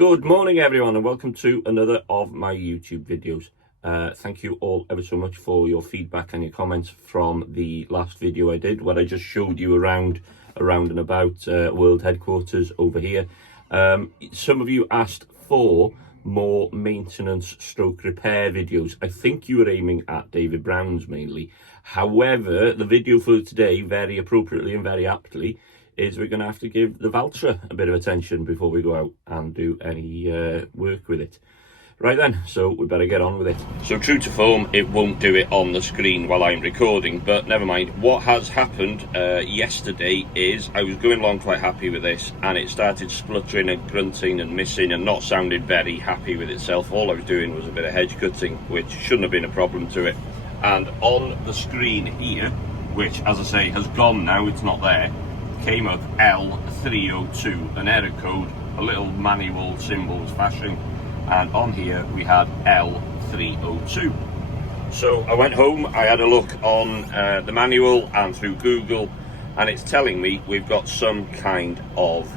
Good morning everyone, and welcome to another of my YouTube videos. Thank you all ever so much for your feedback and your comments from the last video I did, where I just showed you around and about world headquarters over here. Some of you asked for more maintenance stroke repair videos. I think you were aiming at David Brown's mainly. However, the video for today, very appropriately and very aptly, is we're going to have to give the Valtra a bit of attention before we go out and do any work with it. Right then, so we better get on with it. So true to form, it won't do it on the screen while I'm recording, but never mind. What has happened yesterday is I was going along quite happy with this, and it started spluttering and grunting and missing and not sounding very happy with itself. All I was doing was a bit of hedge cutting, which shouldn't have been a problem to it. And on the screen here, which as I say has gone now, it's not there, came up L302, an error code, a little manual symbols flashing, and on here we had L302. So I went home, I had a look on the manual and through Google, and it's telling me we've got some kind of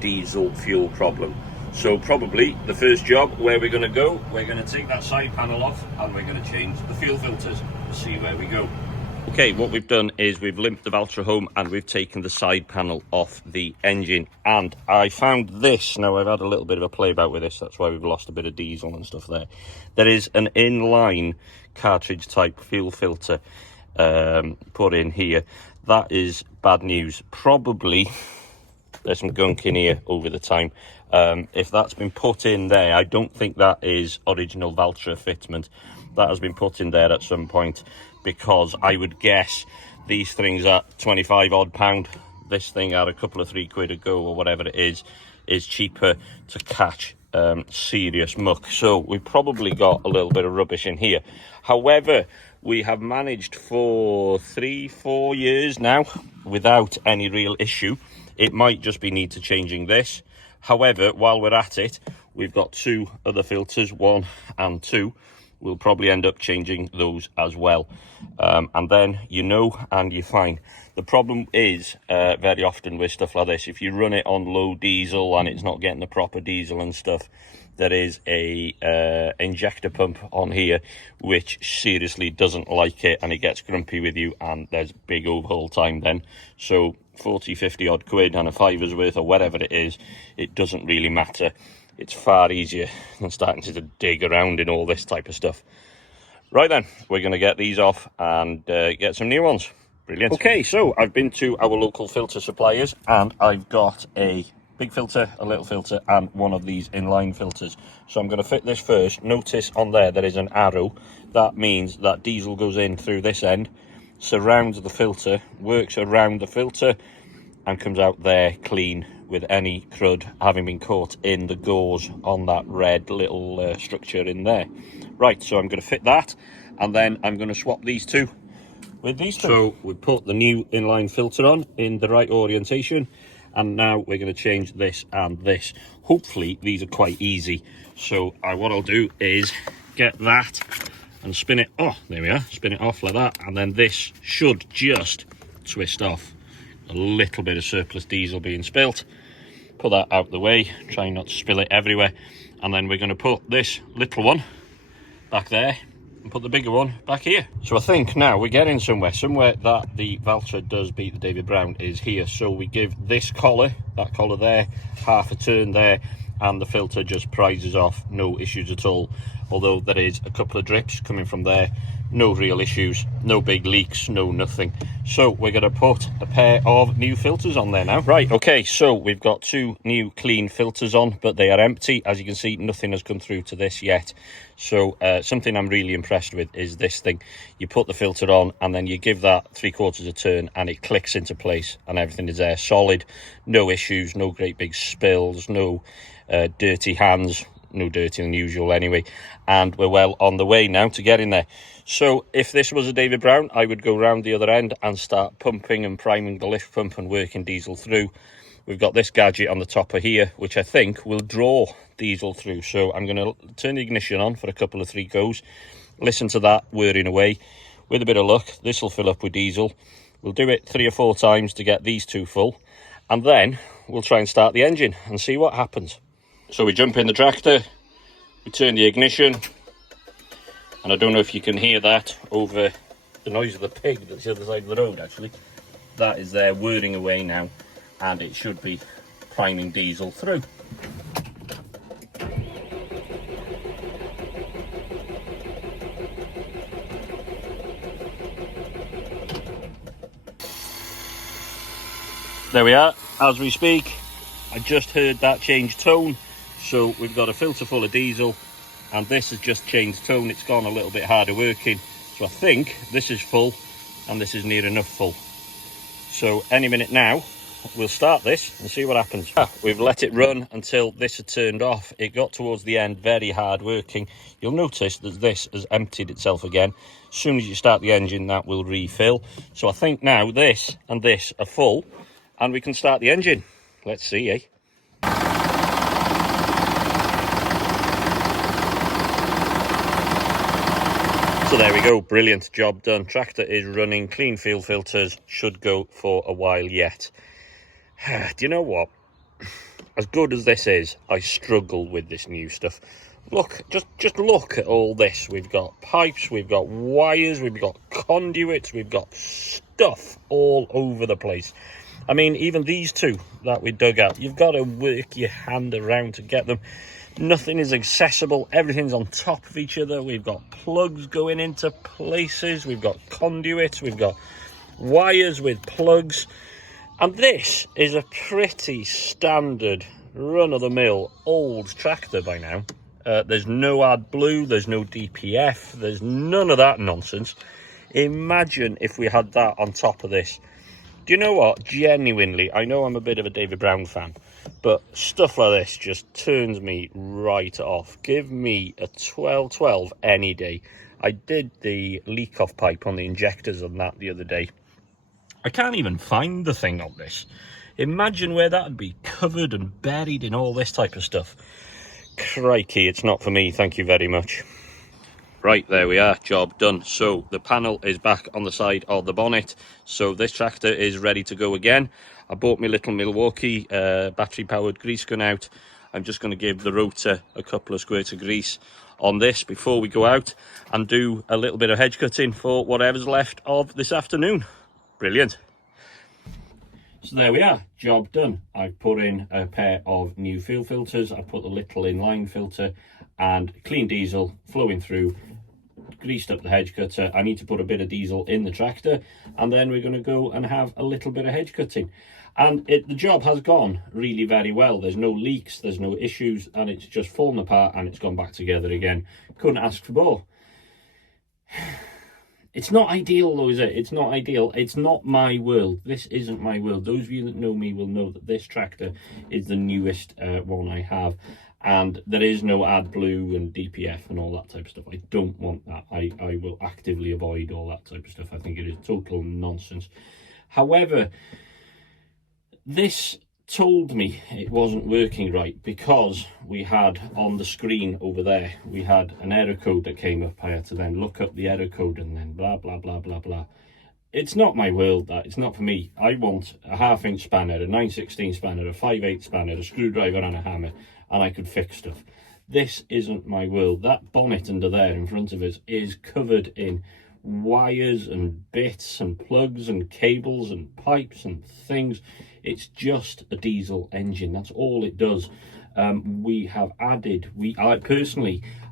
diesel fuel problem. So probably the first job where we're going to go, we're going to take that side panel off and we're going to change the fuel filters to see where we go. Okay, what we've done is we've limped the Valtra home and we've taken the side panel off the engine, and I found this. Now I've had a little bit of a play about with this, that's why we've lost a bit of diesel and stuff there. There is an inline cartridge type fuel filter put in here. That is bad news. Probably there's some gunk in here over the time. If that's been put in there, I don't think that is original Valtra fitment. That has been put in there at some point, because I would guess these things at 25 odd pound, this thing at a couple of £3 a go or whatever it is cheaper to catch serious muck. So we probably got a little bit of rubbish in here. However, we have managed for 3-4 years now without any real issue. It might just be need to changing this. However, while we're at it, we've got two other filters, 1 and 2. We'll probably end up changing those as well. And then and you're fine. The problem is very often with stuff like this, if you run it on low diesel and it's not getting the proper diesel and stuff, there is a injector pump on here which seriously doesn't like it, and it gets grumpy with you, and there's big overhaul time then. So 40-50 odd quid and a fiver's worth or whatever it is, it doesn't really matter. It's far easier than starting to dig around in all this type of stuff. Right then, we're going to get these off and get some new ones. Brilliant. Okay, so I've been to our local filter suppliers and I've got a big filter, a little filter, and one of these inline filters. So I'm going to fit this first. Notice on there is an arrow. That means that diesel goes in through this end, surrounds the filter, works around the filter, and comes out there clean, with any crud having been caught in the gauze on that red little structure in there. Right, so I'm going to fit that, and then I'm going to swap these two with these two. So we put the new inline filter on in the right orientation, and now we're going to change this and this. Hopefully these are quite easy. So what I'll do is get that and spin it. Oh, there we are. Spin it off like that, and then this should just twist off. A little bit of surplus diesel being spilt. Put that out the way, trying not to spill it everywhere, and then we're going to put this little one back there and put the bigger one back here. So I think now we're getting somewhere that the Valtra does beat the David Brown is here. So we give this collar, that collar there, half a turn there, and the filter just prizes off, no issues at all. Although there is a couple of drips coming from there, no real issues, no big leaks, no nothing. So we're going to put a pair of new filters on there now. Right, okay, so we've got two new clean filters on, but they are empty. As you can see, nothing has come through to this yet. So something I'm really impressed with is this thing. You put the filter on and then you give that 3/4 a turn and it clicks into place and everything is there solid. No issues, no great big spills, no dirty hands, no dirtier than usual anyway, and we're well on the way now to getting there. So if this was a David Brown, I would go round the other end and start pumping and priming the lift pump and working diesel through. We've got this gadget on the top of here which I think will draw diesel through, so I'm going to turn the ignition on for a couple of 3 goes, listen to that whirring away. With a bit of luck this will fill up with diesel. We'll do it 3 or 4 times to get these two full, and then we'll try and start the engine and see what happens. So we jump in the tractor, we turn the ignition, and I don't know if you can hear that over the noise of the pig that's the other side of the road actually. That is there whirring away now, and it should be priming diesel through. There we are, as we speak. I just heard that change tone, so we've got a filter full of diesel, and this has just changed tone. It's gone a little bit harder working, so I think this is full and this is near enough full. So any minute now we'll start this and see what happens. We've let it run until this had turned off. It got towards the end very hard working. You'll notice that this has emptied itself again. As soon as you start the engine, that will refill. So I think now this and this are full and we can start the engine. Let's see, eh? So there we go, brilliant, job done. Tractor is running, clean fuel filters, should go for a while yet. Do you know what? As good as this is, I struggle with this new stuff. Look, just look at all this. We've got pipes, we've got wires, we've got conduits, we've got stuff all over the place. I mean, even these two that we dug out, you've got to work your hand around to get them. Nothing is accessible. Everything's on top of each other. We've got plugs going into places. We've got conduits. We've got wires with plugs. And this is a pretty standard run-of-the-mill old tractor by now. There's no AdBlue. There's no DPF. There's none of that nonsense. Imagine if we had that on top of this. Do you know what? Genuinely, I know I'm a bit of a David Brown fan, but stuff like this just turns me right off. Give me a 1212 any day. I did the leak-off pipe on the injectors on that the other day. I can't even find the thing on this. Imagine where that would be, covered and buried in all this type of stuff. Crikey, it's not for me, thank you very much. Right, there we are, job done. So the panel is back on the side of the bonnet. So this tractor is ready to go again. I bought my little Milwaukee battery powered grease gun out. I'm just going to give the rotor a couple of squirts of grease on this before we go out and do a little bit of hedge cutting for whatever's left of this afternoon. Brilliant. So there we are, job done. I've put in a pair of new fuel filters. I put the little inline filter and clean diesel flowing through, greased up the hedge cutter. I need to put a bit of diesel in the tractor, and then we're going to go and have a little bit of hedge cutting. And the job has gone really very well. There's no leaks, there's no issues, and it's just fallen apart and it's gone back together again. Couldn't ask for more. It's not ideal though, is it? It's not ideal. It's not my world. This isn't my world. Those of you that know me will know that this tractor is the newest one I have. And there is no AdBlue and DPF and all that type of stuff. I don't want that. I will actively avoid all that type of stuff. I think it is total nonsense. However, this told me it wasn't working right because we had on the screen over there, we had an error code that came up. I had to then look up the error code and then blah, blah, blah, blah, blah. It's not my world, that. It's not for me. I want a 1/2-inch spanner, a 9/16 spanner, a 5/8 spanner, a screwdriver and a hammer, and I could fix stuff. This isn't my world. That bonnet under there in front of us is covered in wires and bits and plugs and cables and pipes and things. It's just a diesel engine. That's all it does. We have added,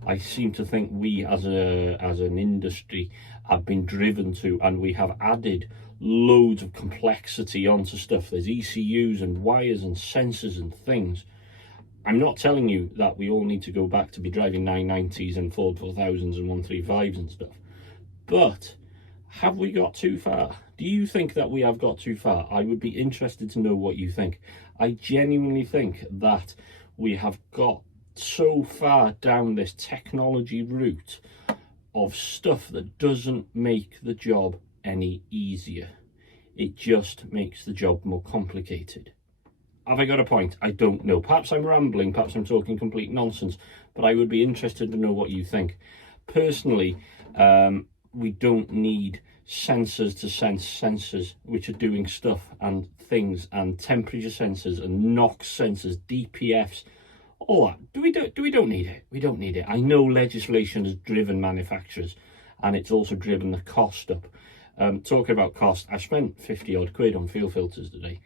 I seem to think we as an industry have been driven to, and we have added loads of complexity onto stuff. There's ECUs and wires and sensors and things. I'm not telling you that we all need to go back to be driving 990s and Ford 4000s and 135s and stuff, but have we got too far? Do you think that we have got too far? I would be interested to know what you think. I genuinely think that we have got so far down this technology route of stuff that doesn't make the job any easier. It just makes the job more complicated. Have I got a point? I don't know. Perhaps I'm rambling, perhaps I'm talking complete nonsense, but I would be interested to know what you think. Personally, we don't need sensors to sense sensors which are doing stuff and things, and temperature sensors and NOx sensors, DPFs, all that. Do we don't need it? We don't need it. I know legislation has driven manufacturers, and it's also driven the cost up. Talking about cost, I spent 50 odd quid on fuel filters today.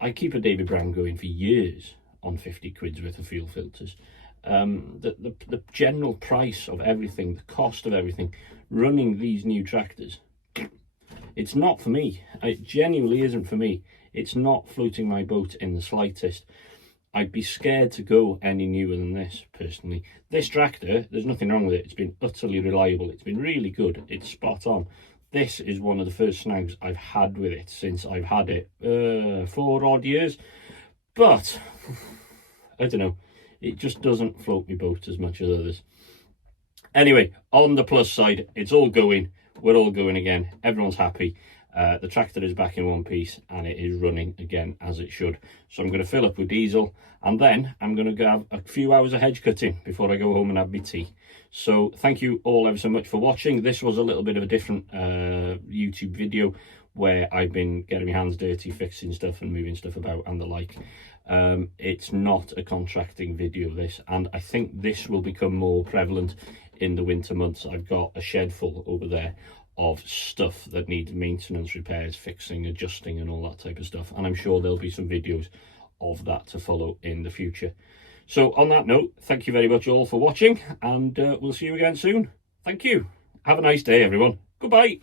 I keep a David Brown going for years on 50 quid's worth of fuel filters. The general price of everything, the cost of everything, running these new tractors, it's not for me. It genuinely isn't for me. It's not floating my boat in the slightest. I'd be scared to go any newer than this, personally. This tractor, there's nothing wrong with it. It's been utterly reliable. It's been really good. It's spot on. This is one of the first snags I've had with it since I've had it 4 odd years. But, I don't know. It just doesn't float my boat as much as others. Anyway, on the plus side, it's all going. We're all going again. Everyone's happy. The tractor is back in one piece and it is running again as it should. So I'm going to fill up with diesel, and then I'm going to go have a few hours of hedge cutting before I go home and have my tea. So thank you all ever so much for watching. This was a little bit of a different YouTube video where I've been getting my hands dirty, fixing stuff and moving stuff about and the like. It's not a contracting video, this, and I think this will become more prevalent in the winter months. I've got a shed full over there of stuff that needs maintenance, repairs, fixing, adjusting and all that type of stuff, and I'm sure there'll be some videos of that to follow in the future. So on that note, thank you very much all for watching, and we'll see you again soon. Thank you. Have a nice day, everyone. Goodbye.